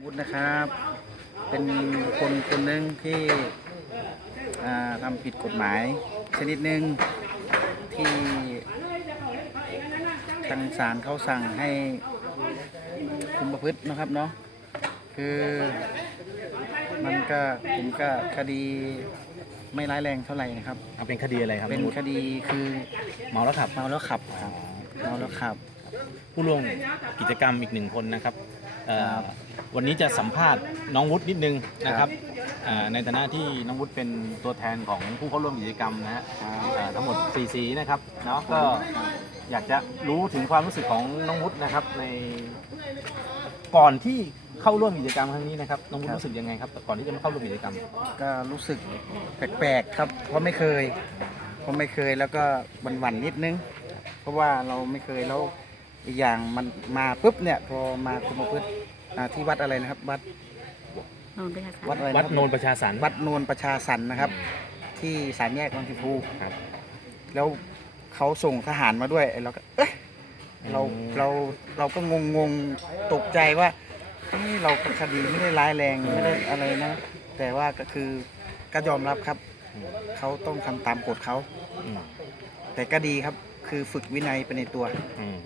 วุฒินะครับ เป็นคนคนหนึ่งที่อ่าทำผิดกฎหมายชนิดหนึ่งที่ทางศาลเขาสั่งให้คุมประพฤตินะครับเนาะคือมันก็ผมก็คดีไม่ร้ายแรงเท่าไหร่นะครับ เอาเป็นคดีอะไรครับเป็นน้องวุฒิคดีคือเมาแล้วขับเมาแล้วขับครับเมาแล้วขับ ผู้ร่วมกิจกรรมอีกหนึ่งคนนะครับเอ่อครับ วันนี้จะสัมภาษณ์น้องวุฒินิดนึงนะครับอ่าในฐานะที่น้องวุฒิเป็นตัวแทนของผู้เข้าร่วมกิจกรรมนะฮะอ่าทั้งหมด4สีนะครับเนาะก็อยากจะรู้ถึงความรู้สึกของน้องวุฒินะครับในก่อนที่เข้าร่วมกิจกรรมครั้งนี้นะครับน้องวุฒิรู้สึกยังไงครับก่อนที่จะมาเข้าร่วมกิจกรรม ก็รู้สึกแปลกๆครับ เพราะไม่เคยเพราะไม่เคยแล้วก็หวั่นๆนิดนึง เพราะว่าเราไม่เคยแล้ว อีกอย่างมันมาปุ๊บเนี่ยพอมาคุมประพฤติอ่าที่วัดอะไรนะครับ วัดโนนประชาสัมวัพัดนธ์อะไรวัดนะครับโนนประชาสรรค์วัดโนนประชาสรรค์นะครับ ที่สามแยกบางสิภูครับ แล้วเขาส่งทหารมาด้วยเราก็เอ๊ะเราเราเราก็งงงๆตกใจว่าเอ้ยเราก็คดีไม่ได้ร้ายแรงไม่ได้อะไรนะ แต่ว่าก็คือก็ยอมรับครับอืมเขาต้องทำตามกฎเขา อืมแต่ก็ดีครับคือฝึกวินัยไปในตัว อืม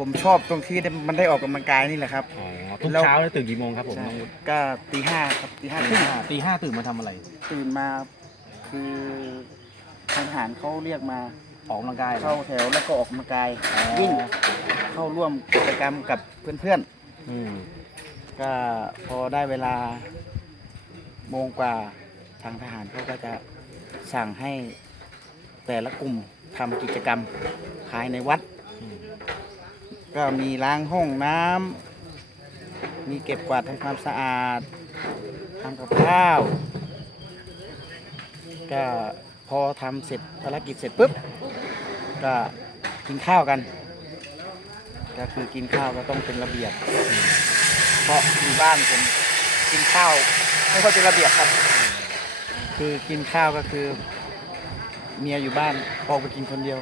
ผมชอบตรงที่ได้มันได้ออกกำลังกายนี่แหละครับ อ๋อทุกแล้ว เช้าแล้วตื่นกี่โมงครับผมใช่น้องวุฒิก็ตีห้าครับตีห้าคตีรึ่งห้าตีห้าตื่นมาทำอะไรตื่นมาคือทางทหารเขาเรียกมา ออกกำลังกายเหรอ เข้าแถวแล้วก็ออกกำลังกายอ๋อ วิ่งเข้าร่วมกิจกรรมกับเพื่อนอืมๆ ก็พอได้เวลาโมงกว่าทางทหารเขาก็จะสั่งให้แต่ละกลุ่มทำกิจกรรมภายในวัด อืม ก็มีล้างห้องน้ำมีเก็บกวาดทำความสะอาดทำกับข้าวก็พอทำเสร็จภารกิจเสร็จปุ๊บก็กินข้าวกัน ก็คือกินข้าวก็ต้องเป็นระเบียบ เพราะอยู่บ้านผมกินข้าวไม่ค่อยเป็นระเบียบครับ คือกินข้าวก็คือ เมียอยู่บ้านออกไปกินคนเดียว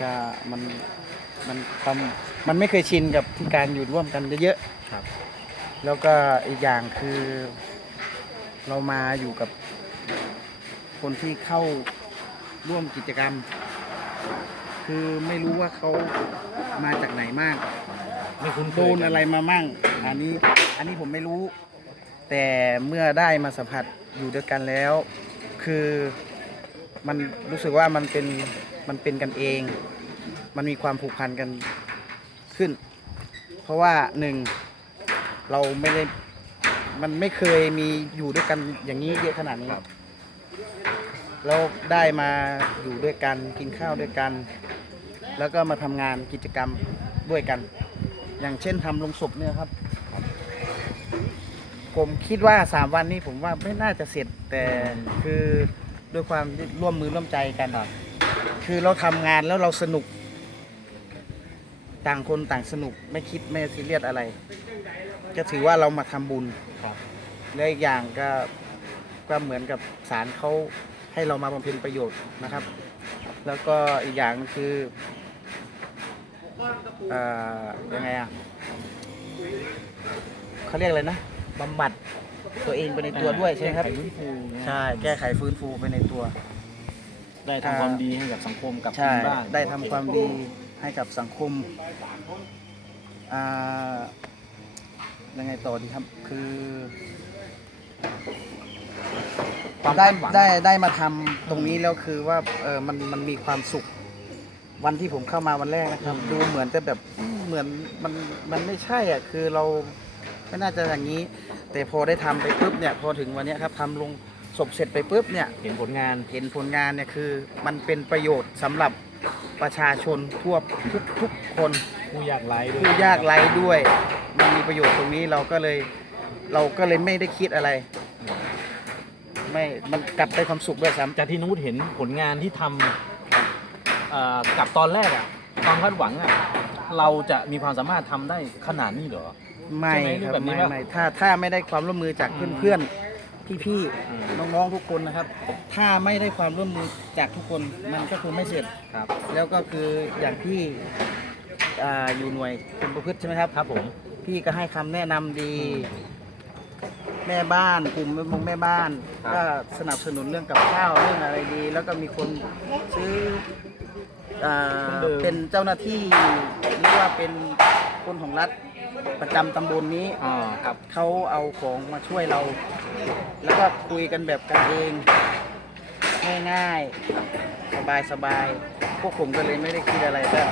ก็มัน มันความมันไม่เคยชินกับที่การอยู่ร่วมกันเยอะครับๆแล้วก็อีกอย่างคือ เรามาอยู่กับคนที่เข้าร่วมกิจกรรม คือไม่รู้ว่าเขามาจากไหนมากไม่คุ้นเคโดยนอะไรมามั่ง อันนี้อันนี้ผมไม่รู้ แต่เมื่อได้มาสัมผัสอยู่ด้วยกันแล้ว คือมันรู้สึกว่ามันเป็นมันเป็นกันเอง มันมีความผูกพันกันขึ้น เพราะว่าหนึ่งเราไม่ได้มันไม่เคยมีอยู่ด้วยกันอย่างนี้เยอะขนาดนี้เราได้มาอยู่ด้วยกันกินข้าวด้วยกัน แล้วก็มาทำงานกิจกรรมด้วยกัน อย่างเช่นทำลงศพเนี่ยครับ ผมคิดว่าสามวันนี้ผมว่าไม่น่าจะเสร็จแต่คือด้วยความที่ร่วมมือร่วมใจกันคือเราทำงานแล้วเราสนุก ต่างคนต่างสนุกไม่คิดไม่ซีเรียสอะไร ก็ถือว่าเรามาทำบุญครับ และอีกอย่างก็ก็เหมือนกับศาลเขาให้เรามาบำเพ็ญประโยชน์นะครับ แล้วก็อีกอย่างหนึ่งคือเอ่อยังไงอะเขาเรียกอะไรนะบำบัดตัวเองไปในตัวด้วยใช่ไหมครับแก้ไขฟื้นฟูเนี่ยใช่แก้ไขฟื้นฟูไปในตัว ได้ทำความดีให้กับสังคมกับใช่ทีมบ้านได้ทำความดี ให้กับสังคมอ่ายังไงต่อดีครับ คือได้ได้ได้มาทำตรงนี้แล้วคือว่าเออมันมันมีความสุข วันที่ผมเข้ามาวันแรกนะครับ ดูเหมือนจะแบบอืมเหมือนมันมันไม่ใช่อะคือเราไม่น่าจะอย่างนี้ แต่พอได้ทำไปปุ๊บเนี่ย พอถึงวันเนี้ยครับทำลงศพเสร็จไปปุ๊บเนี่ย เห็นผลงานเห็นผลงานเนี่ยคือ มันเป็นประโยชน์สำหรับ ประชาชนทั่วทุกทุกคนผู้ยากไร้ด้วยผู้ยากไร้ด้วยมันมีประโยชน์ตรงนี้เราก็เลย เราก็เลยไม่ได้คิดอะไร ไม่มันกลับได้ความสุขด้วยซ้ำจากที่น้องวุฒิเห็นผลงานที่ทำเอ่อกับตอนแรกอะความคาดหวังอะเราจะมีความสามารถทำได้ขนาดนี้เหรอ ไม่ใช่ไหมครับแบบนี้ไม่ปะ ไม่ถ้าถ้าไม่ได้ความร่วมมือจากอืมเพื่อนๆ พี่อืมๆน้องๆทุกคนนะครับ ถ้าไม่ได้ความร่วมมือจากทุกคนมันก็คงไม่เสร็จครับ แล้วก็คืออย่างที่อ่าอยู่หน่วยคุมประพฤติใช่ไหมครับครับผมพี่ก็ให้คำแนะนำดี แม่บ้านกลุ่มแม่บงแม่บ้าน ครับ ก็สนับสนุนเรื่องกับข้าวเรื่องอะไรดี แล้วก็มีคนซื้ออ่าเป็นเจ้าหน้าที่หรือว่าเป็นคนของรัฐประจำตำบลนี้อ๋อครับ เขาเอาของมาช่วยเรา แล้วก็คุยกันแบบกันเองง่ายๆ สบายสบายๆพวกผมก็เลยไม่ได้คิดอะไรก็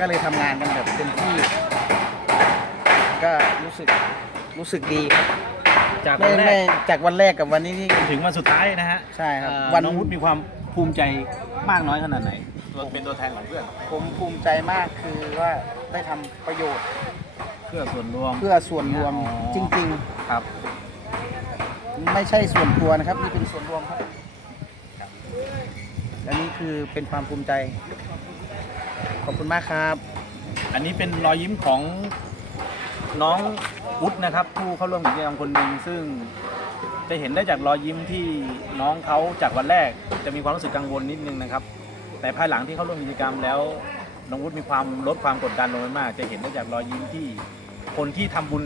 ก็เลยทำงานกันแบบเต็มที่ ก็รู้สึกรู้สึกดีครับจากไม่วันแรไม่กจากวันแรกกับวันนี้นี่ถึงวันสุดท้ายนะฮะใช่ครับเอ่อวันน้องวุฒิมีความภูมิใจมากน้อยขนาดไหนตัวเป็นตัวแทนของเพื่อน ผมภูมิใจมากคือว่าได้ทำประโยชน์เพื่อส่วนรวม เพื่อส่วนรวมอ๋อ จริงครับๆ ไม่ใช่ส่วนตัวนะครับนี่เป็นส่วนรวมครับและนี่คือเป็นความภูมิใจ ขอบคุณมากครับ อันนี้เป็นรอยยิ้มของน้องวุฒินะครับ ผู้เข้าร่วมกิจกรรมคนหนึ่งซึ่งจะเห็นได้จากรอยยิ้มที่น้องเขาจากวันแรก จะมีความรู้สึกกังวลนิดนึงนะครับ แต่ภายหลังที่เข้าร่วมกิจกรรมแล้วน้องวุฒิมีความลดความกดดันลงมาก จะเห็นได้จากรอยยิ้มที่คนที่ทำบุญ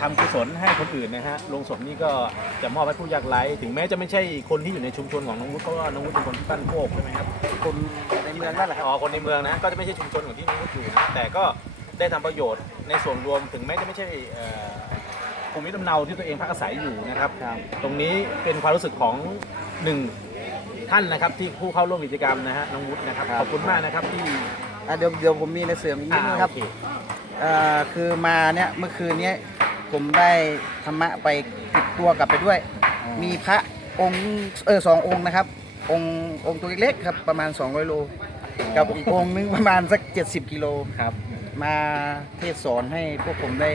ทำกุศลให้คนอื่นนะฮะลงศพนี่ก็จะมอบให้ผู้ยากไร้ถึงแม้จะไม่ใช่คนที่อยู่ในชุมชนของน้องวุฒิเพราะว่าน้องวุฒิเป็นคนที่บ้านโคกใช่ไหมครับคนในเมืองนั่นแหละครับอ๋อคนในเมืองนะก็จะไม่ใช่ชุมชนของที่น้องวุฒิอยู่นะแต่ก็ได้ทำประโยชน์ในส่วนรวมถึงแม้จะไม่ใช่เอ่อภูมิลำเนาที่ตัวเองพักอาศัยอยู่นะครับครับ ตรงนี้เป็นความรู้สึกของหนึ่งท่านนะครับที่ผู้เข้าร่วมกิจกรรมนะฮะน้องวุฒินะครับครับขอบคุณมากนะครับที่อะเดี๋ยวเดี๋ยวผมมีในเสริมอีกนิดนึงครับอ่าโอ เเอ่อคือมาเนี่ยเมื่อคืนเนี้ยผมได้ธรรมะไปติดตัวกลับไปด้วยอ๋อมีพระองค์เออสององค์นะครับ องค์องค์ตัวเล็กๆครับประมาณ 200 โล กับอีกองค์นึงประมาณสัก 70 กิโลครับ มาเทศสอนให้พวกผมได้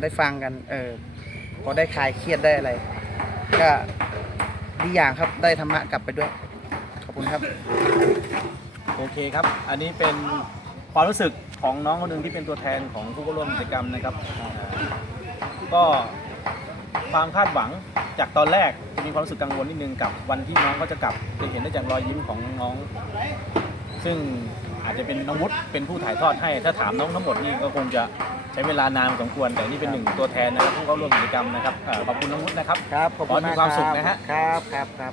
ได้ฟังกัน เออพอได้คลายเครียดได้อะไร ก็ดีอย่างครับได้ธรรมะกลับไปด้วย ขอบคุณครับ โอเคครับ อันนี้เป็น ความรู้สึกของน้องคนหนึ่งที่เป็นตัวแทนของผู้ร่วมกิจกรรมนะครับ ก็ความคาดหวังจากตอนแรกจะมีความรู้สึกกังวลนิดนึงกับวันที่น้องเขาจะกลับจะเห็นได้จากรอยยิ้มของน้อง ซึ่งอาจจะเป็นน้องวุฒิเป็นผู้ถ่ายทอดให้ ถ้าถามน้องทั้งหมดนี่ก็คงจะใช้เวลานานสมควร แต่นี่เป็นหนึ่งตัวแทนนะครับผู้เข้าร่วมกิจกรรมนะครับเอ่อขอบคุณน้องวุฒินะครับครับขอบคุณให้มีมากความสุขนะฮะ ครับครับครับ